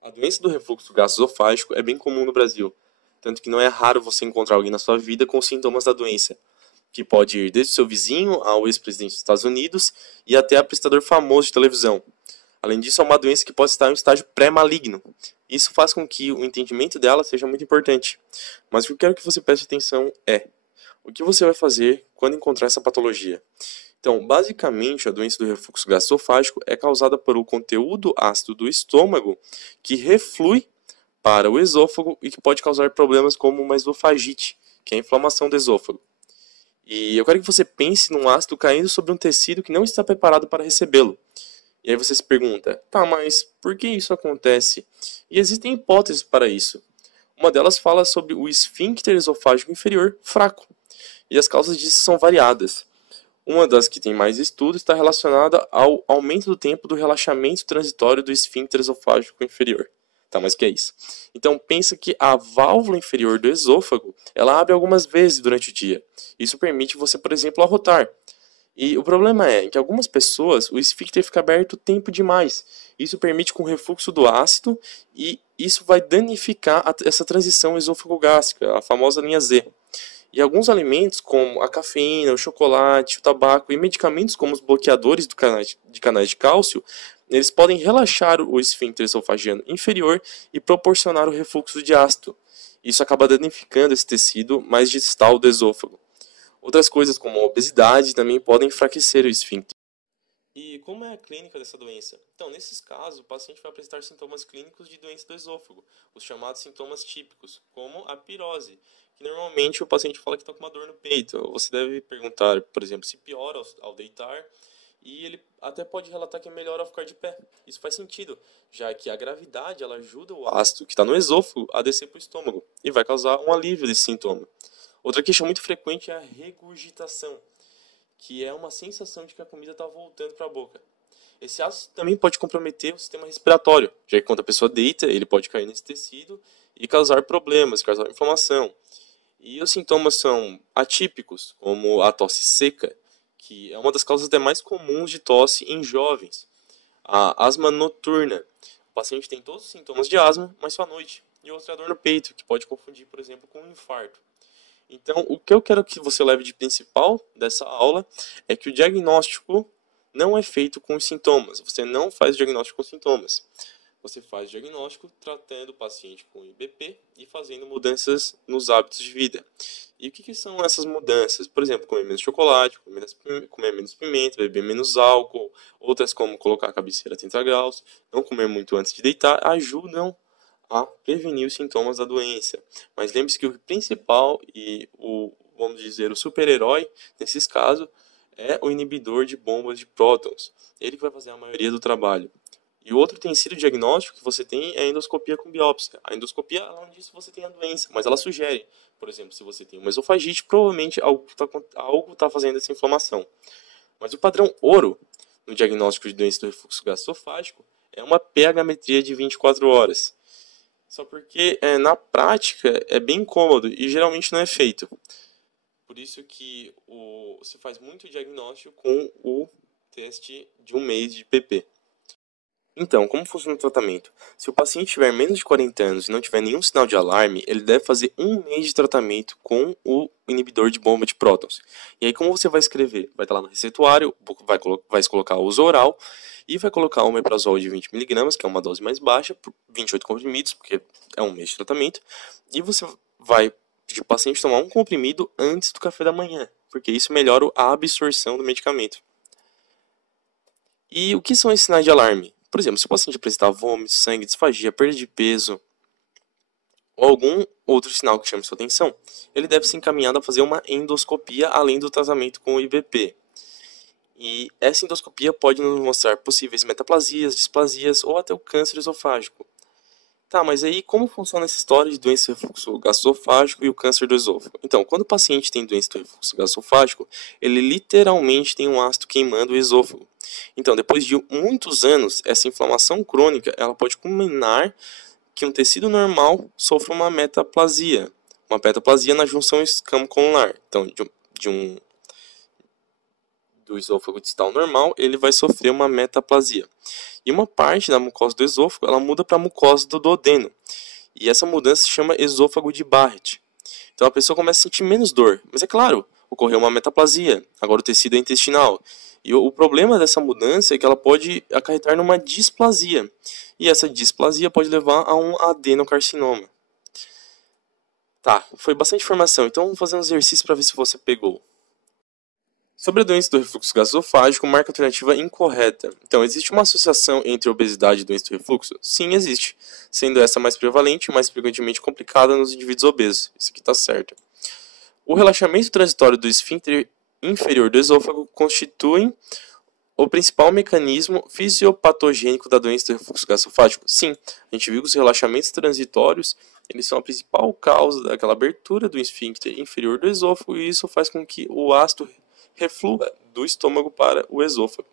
A doença do refluxo gastroesofágico é bem comum no Brasil, tanto que não é raro você encontrar alguém na sua vida com sintomas da doença, que pode ir desde o seu vizinho ao ex-presidente dos Estados Unidos e até apresentador famoso de televisão. Além disso, é uma doença que pode estar em um estágio pré-maligno. Isso faz com que o entendimento dela seja muito importante. Mas o que eu quero que você preste atenção é o que você vai fazer quando encontrar essa patologia. Então, basicamente, a doença do refluxo gastroesofágico é causada por o conteúdo ácido do estômago que reflui para o esôfago e que pode causar problemas como uma esofagite, que é a inflamação do esôfago. E eu quero que você pense num ácido caindo sobre um tecido que não está preparado para recebê-lo. E aí você se pergunta, tá, mas por que isso acontece? E existem hipóteses para isso. Uma delas fala sobre o esfíncter esofágico inferior fraco. E as causas disso são variadas. Uma das que tem mais estudo está relacionada ao aumento do tempo do relaxamento transitório do esfíncter esofágico inferior. Tá, mas o que é isso? Então pensa que a válvula inferior do esôfago, ela abre algumas vezes durante o dia. Isso permite você, por exemplo, arrotar. E o problema é que algumas pessoas o esfíncter fica aberto tempo demais. Isso permite com o refluxo do ácido e isso vai danificar essa transição esôfago-gástrica, a famosa linha Z. E alguns alimentos, como a cafeína, o chocolate, o tabaco e medicamentos como os bloqueadores de canais de cálcio, eles podem relaxar o esfíncter esofagiano inferior e proporcionar o refluxo de ácido. Isso acaba danificando esse tecido mais distal do esôfago. Outras coisas, como a obesidade, também podem enfraquecer o esfíncter. E como é a clínica dessa doença? Então, nesses casos, o paciente vai apresentar sintomas clínicos de doença do esôfago, os chamados sintomas típicos, como a pirose, que normalmente o paciente fala que está com uma dor no peito. Você deve perguntar, por exemplo, se piora ao deitar, e ele até pode relatar que melhora ao ficar de pé. Isso faz sentido, já que a gravidade ela ajuda o ácido que está no esôfago a descer para o estômago e vai causar um alívio desse sintoma. Outra queixa muito frequente é a regurgitação, que é uma sensação de que a comida está voltando para a boca. Esse ácido também pode comprometer o sistema respiratório, já que quando a pessoa deita, ele pode cair nesse tecido e causar problemas, causar inflamação. E os sintomas são atípicos, como a tosse seca, que é uma das causas mais comuns de tosse em jovens. A asma noturna. O paciente tem todos os sintomas de asma, mas só à noite. E outra é a dor no peito, que pode confundir, por exemplo, com um infarto. Então, o que eu quero que você leve de principal dessa aula é que o diagnóstico não é feito com os sintomas. Você não faz o diagnóstico com sintomas. Você faz o diagnóstico tratando o paciente com IBP e fazendo mudanças nos hábitos de vida. E o que são essas mudanças? Por exemplo, comer menos chocolate, comer menos pimenta, beber menos álcool, outras como colocar a cabeceira a 30 graus, não comer muito antes de deitar, ajudam a prevenir os sintomas da doença. Mas lembre-se que o principal e vamos dizer, o super-herói nesses casos é o inibidor de bombas de prótons. Ele que vai fazer a maioria do trabalho. E o outro tecido diagnóstico que você tem é a endoscopia com biópsia. A endoscopia, além disso, você tem a doença, mas ela sugere, por exemplo, se você tem uma esofagite, provavelmente algo está fazendo essa inflamação. Mas o padrão ouro no diagnóstico de doença do refluxo gastroesofágico é uma pH-metria de 24 horas. Só porque na prática é bem incômodo e geralmente não é feito. Por isso que se faz muito diagnóstico com o teste de um mês de PP. Então, como funciona o tratamento? Se o paciente tiver menos de 40 anos e não tiver nenhum sinal de alarme, ele deve fazer um mês de tratamento com o inibidor de bomba de prótons. E aí, como você vai escrever? Vai estar lá no receituário, vai colocar o uso oral e vai colocar o omeprazol de 20 miligramas, que é uma dose mais baixa, por 28 comprimidos, porque é um mês de tratamento. E você vai pedir para o paciente tomar um comprimido antes do café da manhã, porque isso melhora a absorção do medicamento. E o que são esses sinais de alarme? Por exemplo, se o paciente apresentar vômito, sangue, disfagia, perda de peso ou algum outro sinal que chame sua atenção, ele deve ser encaminhado a fazer uma endoscopia além do tratamento com o IBP. E essa endoscopia pode nos mostrar possíveis metaplasias, displasias ou até o câncer esofágico. Tá, mas aí como funciona essa história de doença do refluxo gastroesofágico e o câncer do esôfago? Então, quando o paciente tem doença do refluxo gastroesofágico, ele literalmente tem um ácido queimando o esôfago. Então, depois de muitos anos, essa inflamação crônica, ela pode culminar que um tecido normal sofra uma metaplasia. Uma metaplasia na junção escamo-colunar. Então, do esôfago distal normal, ele vai sofrer uma metaplasia. E uma parte da mucosa do esôfago, ela muda para a mucosa do duodeno. E essa mudança se chama esôfago de Barrett. Então a pessoa começa a sentir menos dor. Mas é claro, ocorreu uma metaplasia, agora o tecido é intestinal. E o problema dessa mudança é que ela pode acarretar numa displasia. E essa displasia pode levar a um adenocarcinoma. Tá, foi bastante informação, então vamos fazer um exercício para ver se você pegou. Sobre a doença do refluxo gastroesofágico, marca a alternativa incorreta. Então, existe uma associação entre a obesidade e doença do refluxo? Sim, existe, sendo essa mais prevalente e mais frequentemente complicada nos indivíduos obesos. Isso aqui está certo. O relaxamento transitório do esfíncter inferior do esôfago constitui o principal mecanismo fisiopatogênico da doença do refluxo gastroesofágico? Sim, a gente viu que os relaxamentos transitórios eles são a principal causa daquela abertura do esfíncter inferior do esôfago e isso faz com que o ácido reflua do estômago para o esôfago.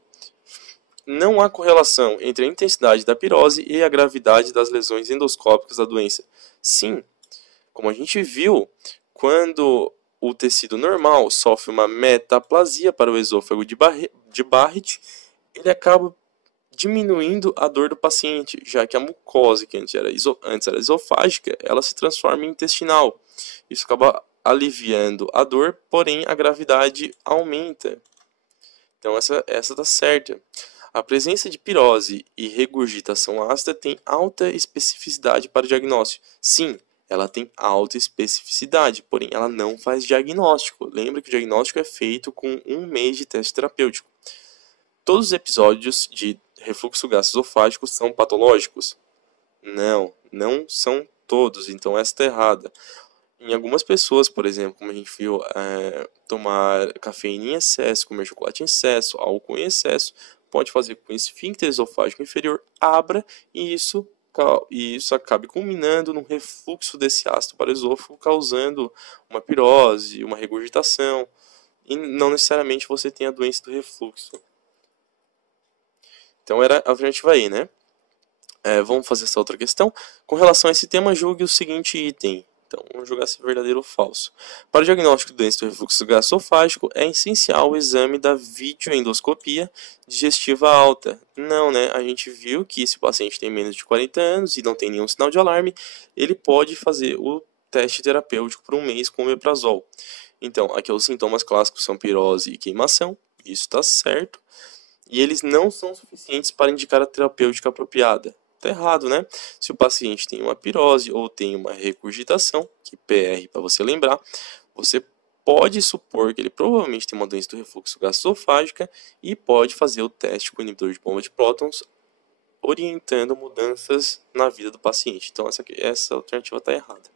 Não há correlação entre a intensidade da pirose e a gravidade das lesões endoscópicas da doença. Sim, como a gente viu, quando o tecido normal sofre uma metaplasia para o esôfago de Barrett, ele acaba diminuindo a dor do paciente, já que a mucosa, que antes era esofágica, ela se transforma em intestinal. Isso acaba aliviando a dor, porém a gravidade aumenta. Então essa está certa. A presença de pirose e regurgitação ácida tem alta especificidade para o diagnóstico. Sim, ela tem alta especificidade, porém ela não faz diagnóstico. Lembra que o diagnóstico é feito com 1 mês de teste terapêutico. Todos os episódios de refluxo gastroesofágico são patológicos? Não, não são todos, então essa está errada. Em algumas pessoas, por exemplo, como a gente viu, tomar cafeína em excesso, comer chocolate em excesso, álcool em excesso, pode fazer com que o esfíncter esofágico inferior abra e isso acabe culminando num refluxo desse ácido para o esôfago, causando uma pirose, uma regurgitação, e não necessariamente você tem a doença do refluxo. Então era a alternativa aí, né? Vamos fazer essa outra questão. Com relação a esse tema, julgue o seguinte item. Então, vamos julgar se é verdadeiro ou falso. Para o diagnóstico de doença do refluxo gastroesofágico, é essencial o exame da videoendoscopia digestiva alta. Não, né? A gente viu que se o paciente tem menos de 40 anos e não tem nenhum sinal de alarme, ele pode fazer o teste terapêutico por 1 mês com omeprazol. Então, aqui os sintomas clássicos são pirose e queimação. Isso está certo. E eles não são suficientes para indicar a terapêutica apropriada. Está errado, né? Se o paciente tem uma pirose ou tem uma regurgitação, que PR para você lembrar, você pode supor que ele provavelmente tem uma doença do refluxo gastroesofágica e pode fazer o teste com inibidor de bomba de prótons, orientando mudanças na vida do paciente. Então essa alternativa está errada.